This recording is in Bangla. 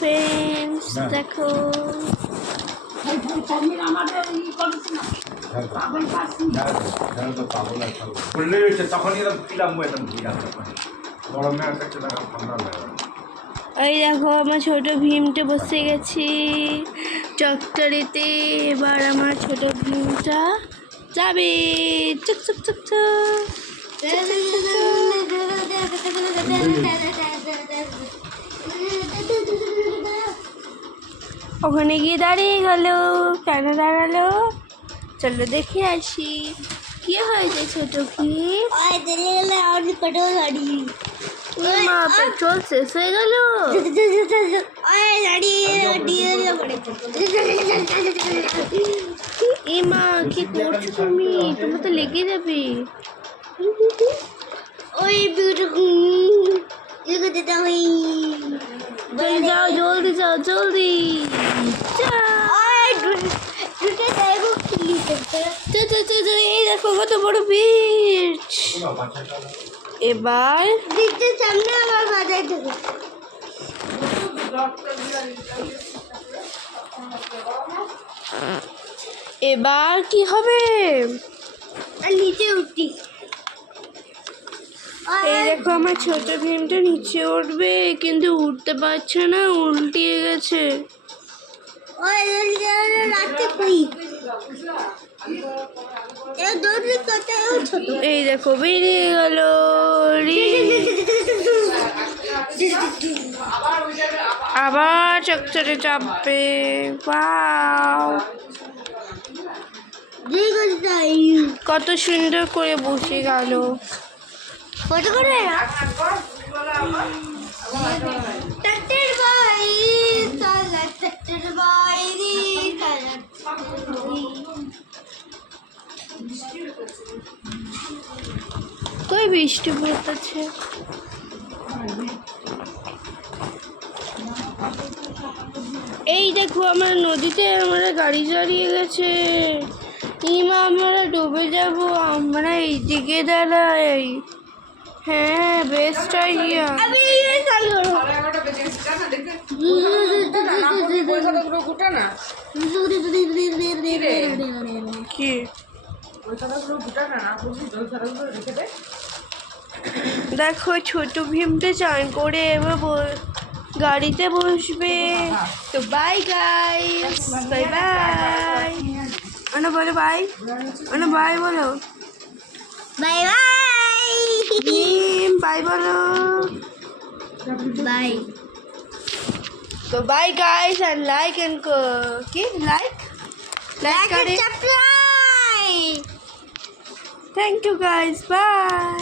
ফ্রেন্ডস দেখো এই দেখো আমার ছোট ভীমটা বসে গেছি ট্রাক্টরেতে। এবার আমার ছোট ভীমটা যাবে চুক চুক চুক চুক। ওখানে গিয়ে দাঁড়িয়ে গেল। কেন দাঁড়ালো চলো দেখে আসি কি হয়েছে ছোট ভীম। মা পেট্রোল শেষ হয়ে গেল। এ মা কি করছো তুমি? তোমার তো লেগে যাবে। যাও জলদি যাও জলদি এই দেখো কত বড় বিচ। এবার এবার কি হবে? নিচে উঠি। এই দেখো আমার ছোট ভীমটা নিচে উঠবে কিন্তু উঠতে পারছে না, উল্টিয়ে গেছে। এই দেখো বেরিয়ে গেল। আবার চকচকে চাপবে। কত সুন্দর করে বসে গেল। কই বৃষ্টি পড়তেছে। এই দেখো আমার নদীতে আমরা গাড়ি চালিয়ে গেছে। ইমা আমরা ডুবে যাব, আমরা এইদিকে দাঁড়াই। হ্যাঁ বেস্ট আইডিয়া। কি দেখো ছোট ভীমটা চান করে এবার গাড়িতে বসবে। তো বাই গাইস, বাই বাই। অন্য বলো বাই, অন্য বাই বলো। বাই বাই ভীম, বাই বলো বাই। তো bye guys and like and কি লাইক करे। Thank you guys, bye.